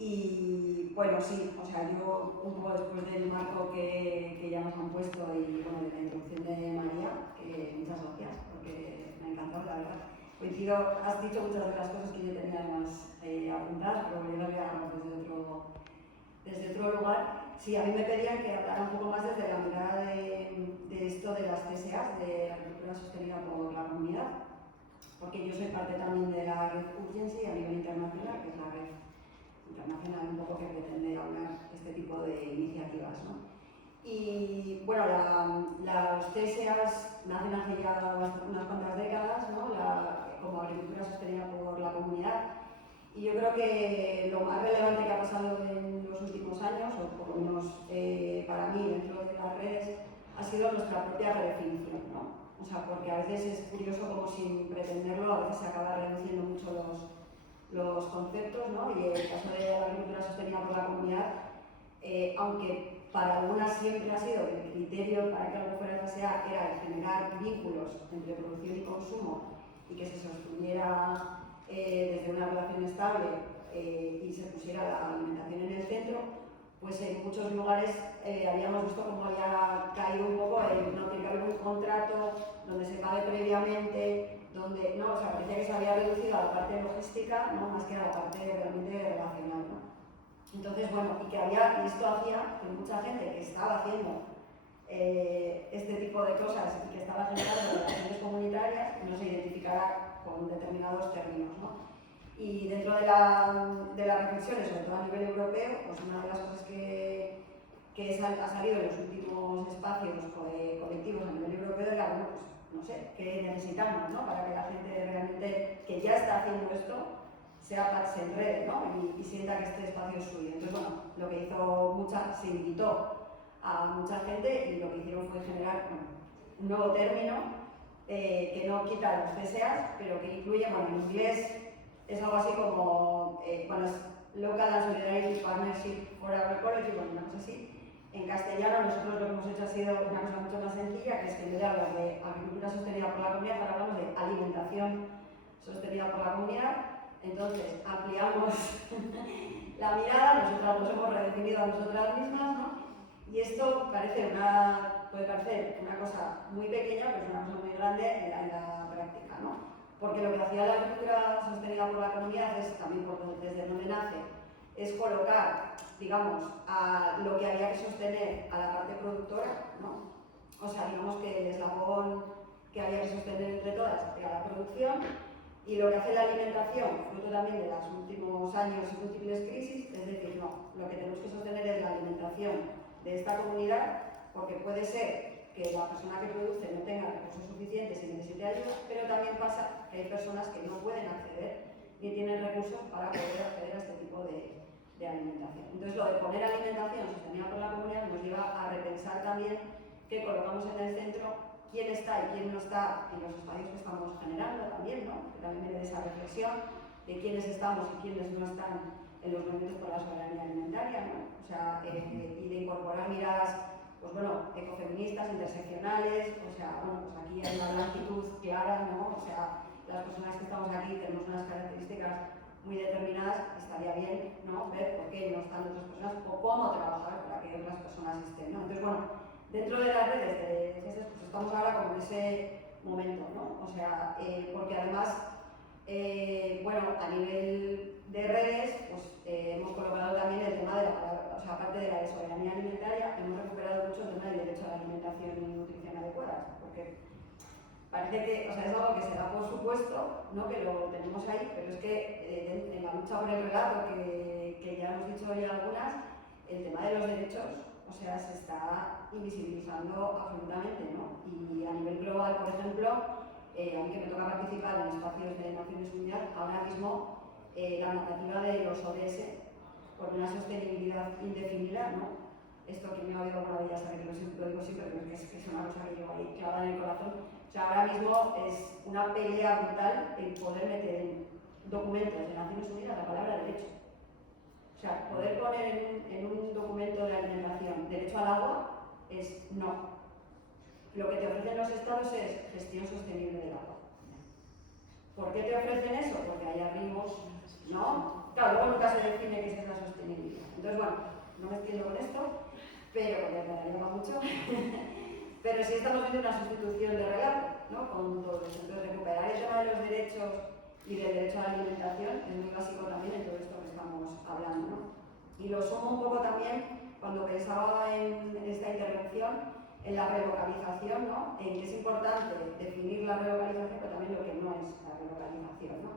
Y bueno, sí, o sea, yo un poco después del marco que ya nos han puesto y bueno, de la introducción de María, que muchas gracias, porque me ha encantado, la verdad. Coincido, has dicho muchas de las cosas que yo tenía más apuntadas, pero voy a hablar desde otro lugar. Sí, a mí me pedían que hablara un poco más desde la mirada de esto de las CSA, de agricultura sostenida por la comunidad, porque yo soy parte también de la red Urgency a nivel internacional, que es la red internacional un poco que pretende hablar este tipo de iniciativas, ¿no? Y bueno, las CSAs nacen hace ya unas cuantas décadas, ¿no? Como agricultura sostenida por la comunidad. Y yo creo que lo más relevante que ha pasado en los últimos años, o por lo menos para mí dentro de las redes, ha sido nuestra propia redefinición, ¿no? O sea, porque a veces es curioso como sin pretenderlo, a veces se acaba reduciendo mucho los conceptos, ¿no? Y el caso de la agricultura sostenida por la comunidad, aunque para algunas siempre ha sido el criterio para que algo fuera SA era el generar vínculos entre producción y consumo y que se sosteniera desde una relación estable y se pusiera la alimentación en el centro, pues en muchos lugares habíamos visto cómo había caído un poco el no tiene que haber un contrato donde se pague previamente, donde no, o sea, parecía que se había reducido a la parte logística, ¿no? Más que a la parte realmente relacional, ¿no? Entonces, bueno, y esto hacía que mucha gente que estaba haciendo este tipo de cosas y que estaba generando relaciones comunitarias no se identificara con determinados términos, ¿no? Y dentro de las reflexiones, sobre todo a nivel europeo, pues una de las cosas que ha salido en los últimos espacios colectivos a nivel europeo era, bueno, pues no sé, qué necesitamos, ¿no? Para que la gente realmente que ya está haciendo esto se enrede, ¿no? Y sienta que este espacio es suyo. Entonces, bueno, lo que hizo se invitó a mucha gente y lo que hicieron fue generar un nuevo término que no quita los CSAs, pero que incluye, bueno, en inglés es algo así como, bueno, es Local and Solidarity Partnership for Agroecology, bueno, una cosa así. En castellano nosotros lo que hemos hecho ha sido una cosa mucho más sencilla, que es que en vez de hablar de agricultura sostenida por la comunidad, ahora hablamos de alimentación sostenida por la comunidad. Entonces ampliamos la mirada, nosotras nos hemos redefinido a nosotras mismas, ¿no? Y esto puede parecer una cosa muy pequeña, pero es una cosa muy grande en la práctica, ¿no? Porque lo que hacía la agricultura sostenida por la comunidad es también desde donde nace, es colocar, digamos, a lo que había que sostener a la parte productora, ¿no? O sea, digamos que el eslabón que había que sostener entre todas era la producción, y lo que hace la alimentación, fruto también de los últimos años y múltiples crisis, es decir, no, lo que tenemos que sostener es la alimentación de esta comunidad, porque puede ser que la persona que produce no tenga recursos suficientes y necesite ayuda, pero también pasa que hay personas que no pueden acceder ni tienen recursos para poder acceder a este tipo de alimentación. Entonces, lo de poner alimentación sostenida por la comunidad nos lleva a repensar también que colocamos en el centro quién está y quién no está en los espacios que estamos generando también, ¿no? Que también viene de esa reflexión de quiénes estamos y quiénes no están en los movimientos por la soberanía alimentaria, ¿no? O sea, y de incorporar miradas, pues bueno, ecofeministas, interseccionales, o sea, bueno, pues aquí hay una actitud clara, ¿no? O sea, las personas que estamos aquí tenemos unas características muy determinadas, estaría bien, ¿no? Ver por qué no están otras personas o cómo trabajar para que otras personas estén, ¿no? Entonces, bueno, dentro de las redes de CSS, pues estamos ahora como en ese momento, ¿no? O sea, porque además, bueno, a nivel de redes, pues hemos colocado también el tema de la palabra, o sea, aparte de la de soberanía alimentaria, hemos recuperado mucho el tema del derecho a la alimentación y nutrición adecuada, porque parece que, o sea, es algo que se da por supuesto, ¿no? Que lo tenemos ahí, pero es que en la lucha por el relato, que ya hemos dicho hoy algunas, el tema de los derechos, o sea, se está invisibilizando absolutamente, ¿no? Y a nivel global, por ejemplo, a mí que me toca participar en espacios de Naciones Unidas, ahora mismo la normativa de los ODS, por una sostenibilidad indefinida, ¿no? Esto que me ha oído alguna vez ya sabe que lo digo siempre, pero es que es una cosa que llevo ahí clavada en el corazón. O sea, ahora mismo es una pelea brutal el poder meter en documentos de Naciones Unidas la palabra derecho. O sea, poder poner en un documento de alimentación derecho al agua es no. Lo que te ofrecen los estados es gestión sostenible del agua. ¿Por qué te ofrecen eso? Porque hay ríos, ¿no? claro, luego nunca se define qué es la sostenibilidad. Entonces, bueno, no me extiendo con esto, pero porque me llama mucho. Pero sí estamos viendo una sustitución de relato, ¿no? Con todo eso. Entonces, recuperar el tema de los derechos y del derecho a la alimentación es muy básico también en todo esto que estamos hablando, ¿no? Y lo sumo un poco también cuando pensaba en esta intervención en la relocalización, ¿no? En que es importante definir la relocalización, pero también lo que no es la relocalización, ¿no?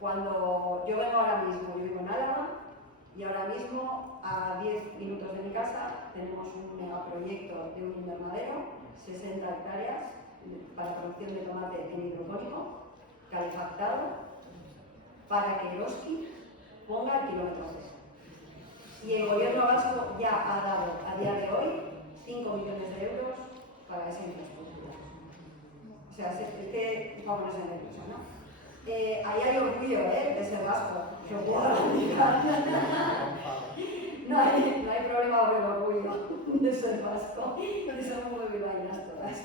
Cuando yo vengo ahora mismo, yo vivo en Álava, y ahora mismo, a 10 minutos de mi casa, tenemos un megaproyecto de un invernadero, 60 hectáreas para producción de tomate en hidropónico, calefactado, para que Eroski ponga el kilómetro cero. Y el gobierno vasco ya ha dado, a día de hoy, 5 millones de euros para esa infraestructura. O sea, es que vamos a ponerse nervioso, ¿no? Ahí hay orgullo, de ser vasco, que os puedo garantizar. No hay problema con el orgullo de ser vasco, y son muy bilbaínas todas.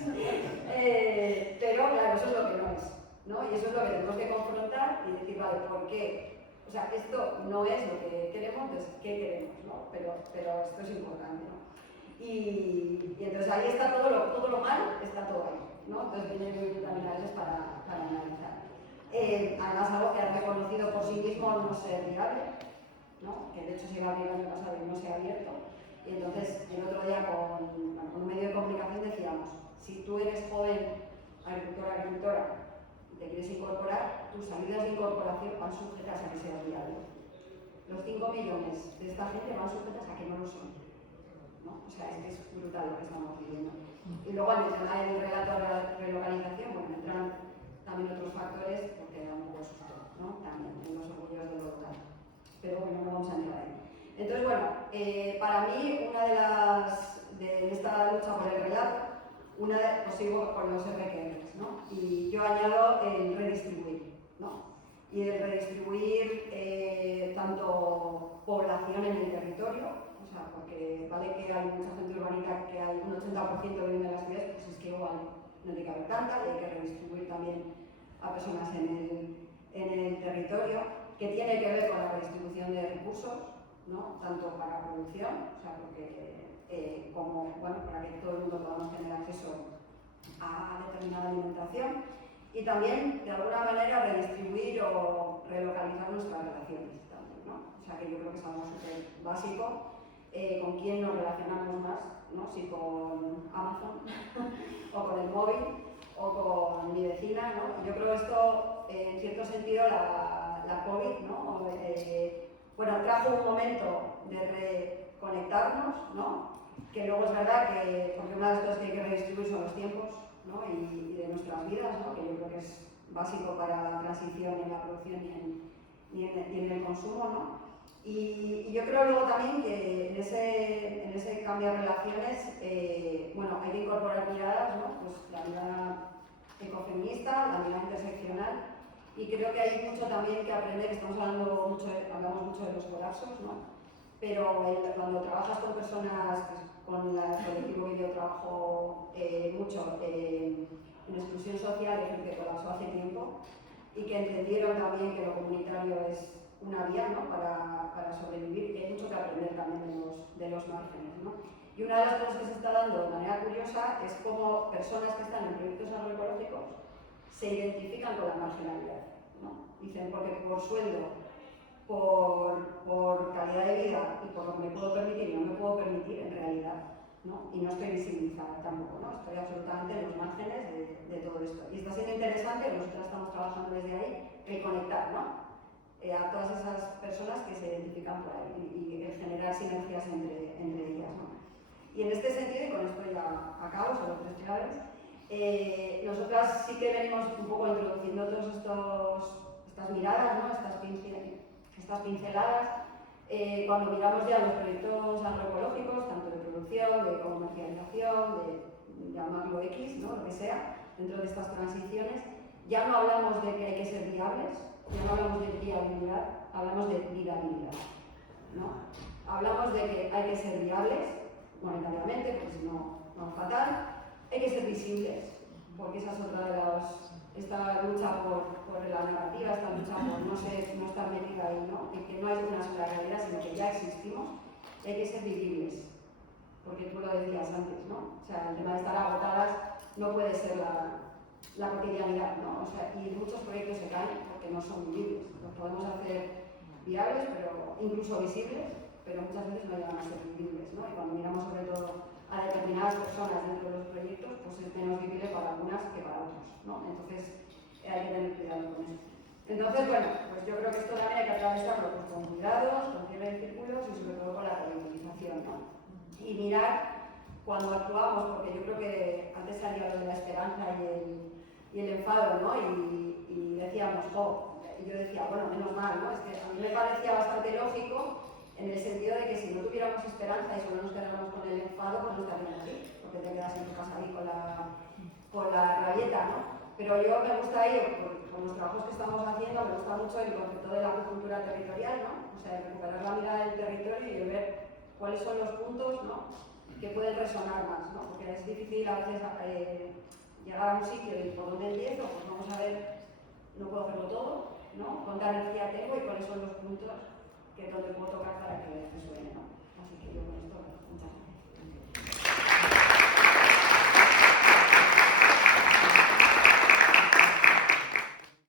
Pero claro, eso es lo que no es, ¿no? Y eso es lo que tenemos que confrontar y decir, vale, ¿por qué? O sea, esto no es lo que queremos, entonces, ¿qué queremos? ¿No? Pero esto es importante, ¿no? Y entonces ahí está todo lo mal, está todo ahí, ¿no? Entonces vienen que también a veces para analizar. Además, algo que ha reconocido por sí mismo no ser viable, ¿no? Que de hecho se iba a abrir el año pasado y no se ha abierto. Y entonces, el otro día con un medio de comunicación decíamos, si tú eres joven, agricultora, y te quieres incorporar, tus salidas de incorporación van sujetas a que sea viable. Los 5 millones de esta gente van sujetas a que no lo son, ¿no? O sea, es brutal lo que estamos viviendo. Y luego, en el tema del relato de relocalización, bueno, entran también otros factores, porque da un poco susto, ¿no? También en los orgullos de lo local. Pero bueno, no vamos a entrar ahí. Entonces, bueno, para mí, una de esta lucha por el relato, pues sigo con los RQRs, ¿no? Y yo añado el redistribuir, ¿no? Y el redistribuir tanto población en el territorio, o sea, porque vale que hay mucha gente urbanita, que hay un 80% que vive en las ciudades, pues es que igual no tiene que haber tanta y hay que redistribuir también a personas en el territorio, que tiene que ver con la redistribución de recursos, ¿no? Tanto para producción, o sea, porque, como, bueno, para que todo el mundo podamos tener acceso a determinada alimentación, y también, de alguna manera, redistribuir o relocalizar nuestras relaciones también, ¿no? O sea, que yo creo que es algo súper básico, con quién nos relacionamos más, ¿no? Si con Amazon o con el móvil o con mi vecina, ¿no? Yo creo que esto, en cierto sentido, la COVID, ¿no? Bueno, trajo un momento de reconectarnos, ¿no? Que luego es verdad que, porque una de las cosas que hay que redistribuir son los tiempos, ¿no? Y de nuestras vidas, ¿no? Que yo creo que es básico para la transición en la producción y en el consumo, ¿no? Y yo creo luego también que en ese cambio de relaciones, bueno, hay que incorporar miradas, ¿no? Pues la mirada ecofeminista, la mirada interseccional, y creo que hay mucho también que aprender. Hablamos mucho de los colapsos, ¿no? Pero cuando trabajas con personas, pues, con el colectivo que yo trabajo mucho en exclusión social, hay gente que colapsó hace tiempo y que entendieron también que lo comunitario es una vía, ¿no? para sobrevivir, y hay mucho que aprender también de los márgenes, ¿no? Y una de las cosas que se está dando de manera curiosa es cómo personas que están en proyectos agroecológicos se identifican con la marginalidad, ¿no? Dicen, porque por sueldo, por calidad de vida y por lo que me puedo permitir y no me puedo permitir, en realidad, ¿no? Y no estoy visibilizada tampoco, ¿no? Estoy absolutamente en los márgenes de todo esto. Y está siendo interesante, nosotros estamos trabajando desde ahí, el conectar, ¿no? A todas esas personas que se identifican por ahí y el generar sinergias entre ellas, ¿no? Y en este sentido, y con esto ya acabo, solo 3 claves, nosotras sí que venimos un poco introduciendo todas estas miradas, ¿no? Estas pinceladas, cuando miramos ya los proyectos agroecológicos, tanto de producción, de comercialización, de llamarlo X, ¿no? Lo que sea, dentro de estas transiciones, ya no hablamos de que hay que ser viables, ya no hablamos de viabilidad, hablamos de viabilidad, ¿no? Hablamos de que hay que ser viables monetariamente, porque si no, no es fatal, hay que ser visibles, porque esa es otra de esta lucha por la narrativa, esta lucha por no estar metida ahí, ¿no? Que no hay una sola realidad, sino que ya existimos, hay que ser vivibles, porque tú lo decías antes, ¿no? O sea, el tema de estar agotadas no puede ser la cotidianidad, ¿no? O sea, y muchos proyectos se caen porque no son vivibles. Los podemos hacer viables, pero incluso visibles, pero muchas veces no llegan a ser vivibles, ¿no? Y cuando miramos sobre todo a determinadas personas dentro de los proyectos, pues es menos vivible para algunas que para otros, ¿no? Entonces hay que tener cuidado con eso. Entonces, bueno, pues yo creo que esto también hay que atravesarlo pues, con cuidados, con cierre de círculos y sobre todo con la reutilización, ¿no? Y mirar cuando actuamos, porque yo creo que antes salía lo de la esperanza y el enfado, ¿no? Y decíamos, y yo decía, bueno, menos mal, ¿no? Es que a mí me parecía bastante lógico en el sentido de que si no tuviéramos esperanza y solo nos quedáramos con el enfado, pues no estaríamos aquí, porque te quedas en tu casa ahí con la rabieta, ¿no? Pero yo me gusta ahí, con los trabajos que estamos haciendo, me gusta mucho el concepto de la acuicultura territorial, ¿no? O sea, recuperar la mirada del territorio y ver cuáles son los puntos, ¿no? Que pueden resonar más, ¿no? Porque es difícil a veces llegar a un sitio y por dónde empiezo, pues vamos a ver, no puedo hacerlo todo, ¿no? Cuánta energía tengo y cuáles son los puntos que donde puedo tocar